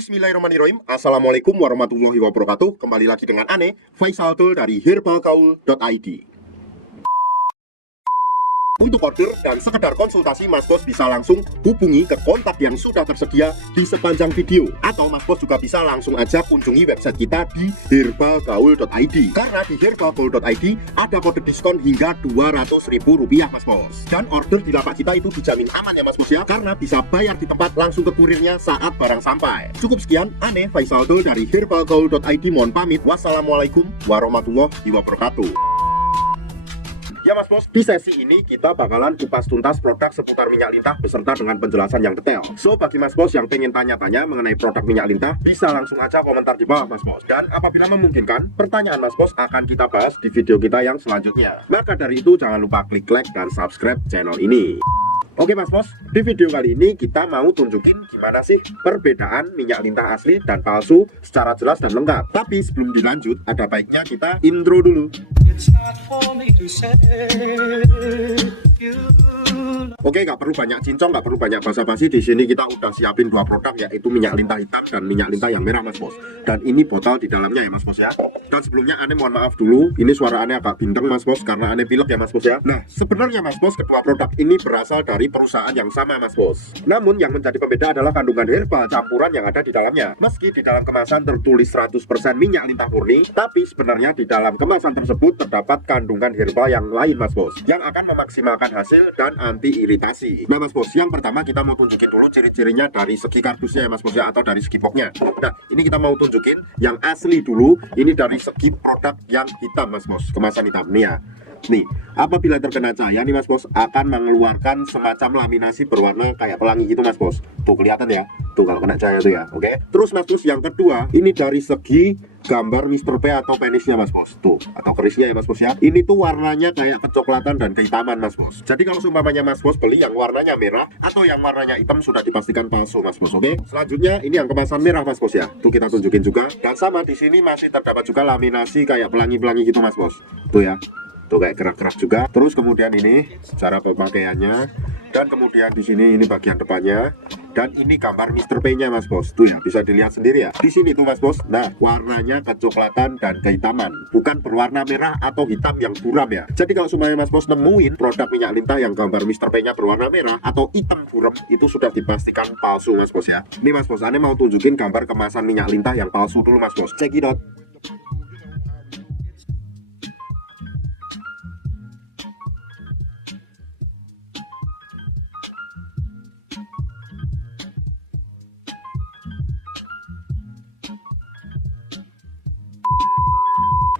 Bismillahirrahmanirrahim. Assalamualaikum warahmatullahi wabarakatuh. Kembali lagi dengan Ane, Faisal Dul dari herbalgaul.id. Untuk order dan sekedar konsultasi, Mas Bos bisa langsung hubungi ke kontak yang sudah tersedia di sepanjang video. Atau Mas Bos juga bisa langsung aja kunjungi website kita di herbalgaul.id. Karena di herbalgaul.id ada kode diskon hingga Rp200.000 Mas Bos. Dan order di lapak kita itu dijamin aman ya Mas Bos ya, karena bisa bayar di tempat langsung ke kurirnya saat barang sampai. Cukup sekian, Ane Faisal Dul dari herbalgaul.id mohon pamit. Wassalamualaikum warahmatullahi wabarakatuh. Ya Mas Bos, di sesi ini kita bakalan kupas tuntas produk seputar minyak lintah beserta dengan penjelasan yang detail. So, bagi Mas Bos yang pengen tanya-tanya mengenai produk minyak lintah, bisa langsung aja komentar di bawah Mas Bos. Dan apabila memungkinkan, pertanyaan Mas Bos akan kita bahas di video kita yang selanjutnya. Maka dari itu jangan lupa klik like dan subscribe channel ini. Oke Mas Bos, di video kali ini kita mau tunjukin gimana sih perbedaan minyak lintah asli dan palsu secara jelas dan lengkap. Tapi sebelum dilanjut, ada baiknya kita intro dulu. Oke, nggak perlu banyak cincong, nggak perlu banyak basa-basi. Di sini kita udah siapin dua produk, yaitu minyak lintah hitam dan minyak lintah yang merah Mas Bos. Dan ini botol di dalamnya ya Mas Bos ya. Dan sebelumnya Ane mohon maaf dulu, ini suara Ane agak bindeng Mas Bos karena Ane pilek ya Mas Bos ya. Nah, sebenarnya Mas Bos, kedua produk ini berasal dari perusahaan yang sama Mas Bos. Namun yang menjadi pembeda adalah kandungan herbal campuran yang ada di dalamnya. Meski di dalam kemasan tertulis 100% minyak lintah murni, tapi sebenarnya di dalam kemasan tersebut terdapat kandungan herbal yang lain Mas Bos, yang akan memaksimalkan hasil dan anti iritasi. Nah Mas Bos, yang pertama kita mau tunjukin dulu ciri-cirinya dari segi kardusnya ya Mas Bos ya, atau dari segi boxnya. Nah, ini kita mau tunjukin yang asli dulu. Ini dari segi produk yang hitam Mas Bos, kemasan hitam nih ya. Nih, apabila terkena cahaya nih Mas Bos, akan mengeluarkan semacam laminasi berwarna kayak pelangi gitu Mas Bos. Tuh kelihatan ya, tuh kalau kena cahaya tuh ya. Oke. Terus Mas Bos, yang kedua, ini dari segi gambar Mr. P atau penisnya Mas Bos. Tuh, atau kerisnya ya Mas Bos ya. Ini tuh warnanya kayak kecoklatan dan kehitaman Mas Bos. Jadi kalau seumpamanya Mas Bos beli yang warnanya merah atau yang warnanya hitam, sudah dipastikan palsu Mas Bos. Oke. Selanjutnya ini yang kemasan merah Mas Bos ya. Tuh kita tunjukin juga. Dan sama di sini masih terdapat juga laminasi kayak pelangi-pelangi gitu Mas Bos. Tuh ya. Tuh kayak gerak-gerak juga. Terus kemudian ini cara pemakaiannya, dan kemudian di sini ini bagian depannya, dan ini gambar Mr. P-nya Mas Bos. Tuh ya, bisa dilihat sendiri ya. Di sini tuh Mas Bos. Nah, warnanya kecoklatan dan kehitaman, bukan berwarna merah atau hitam yang buram ya. Jadi kalau semuanya Mas Bos nemuin produk minyak lintah yang gambar Mr. P-nya berwarna merah atau hitam buram, itu sudah dipastikan palsu Mas Bos ya. Ini Mas Bos, Ane mau tunjukin gambar kemasan minyak lintah yang palsu dulu Mas Bos. Check it out.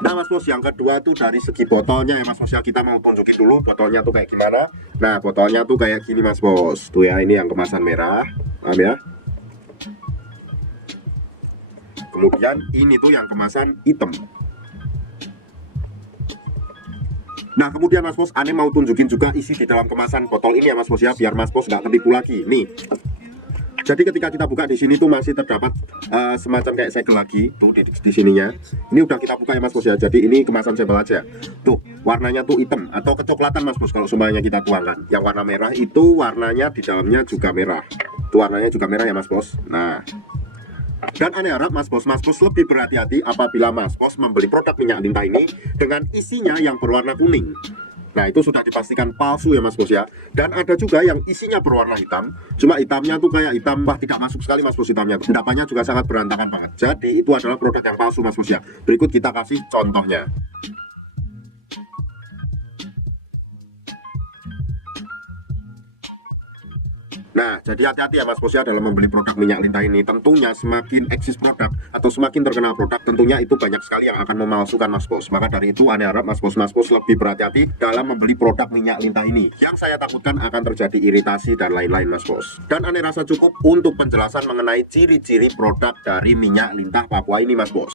Nah Mas Bos, yang kedua tuh dari segi botolnya ya Mas Bos ya. Kita mau tunjukin dulu botolnya tuh kayak gimana. Nah, botolnya tuh kayak gini Mas Bos. Tuh ya, ini yang kemasan merah, paham ya. Kemudian ini tuh yang kemasan hitam. Nah, kemudian Mas Bos, Ane mau tunjukin juga isi di dalam kemasan botol ini ya Mas Bos ya, biar Mas Bos nggak ketipu lagi. Nih. Jadi ketika kita buka di sini tuh masih terdapat semacam kayak segel lagi tuh di sininya. Ini udah kita buka ya Mas Bos ya. Jadi ini kemasan sampel aja. Tuh, warnanya tuh hitam atau kecoklatan Mas Bos kalau semuanya kita tuangkan. Yang warna merah itu warnanya di dalamnya juga merah. Tuh warnanya juga merah ya Mas Bos. Nah, dan Ane harap Mas Bos lebih berhati-hati apabila Mas Bos membeli produk minyak lintah ini dengan isinya yang berwarna kuning. Nah, itu sudah dipastikan palsu ya Mas Bos ya. Dan ada juga yang isinya berwarna hitam, cuma hitamnya tuh kayak hitam, wah tidak masuk sekali Mas Bos hitamnya. Endapannya juga sangat berantakan banget. Jadi itu adalah produk yang palsu Mas Bos ya. Berikut kita kasih contohnya. Nah, jadi hati-hati ya Mas Bos ya dalam membeli produk minyak lintah ini. Tentunya semakin eksis produk atau semakin terkenal produk, tentunya itu banyak sekali yang akan memalsukan Mas Bos. Maka dari itu Ane harap Mas Bos lebih berhati-hati dalam membeli produk minyak lintah ini. Yang saya takutkan akan terjadi iritasi dan lain-lain Mas Bos. Dan Ane rasa cukup untuk penjelasan mengenai ciri-ciri produk dari minyak lintah Papua ini Mas Bos.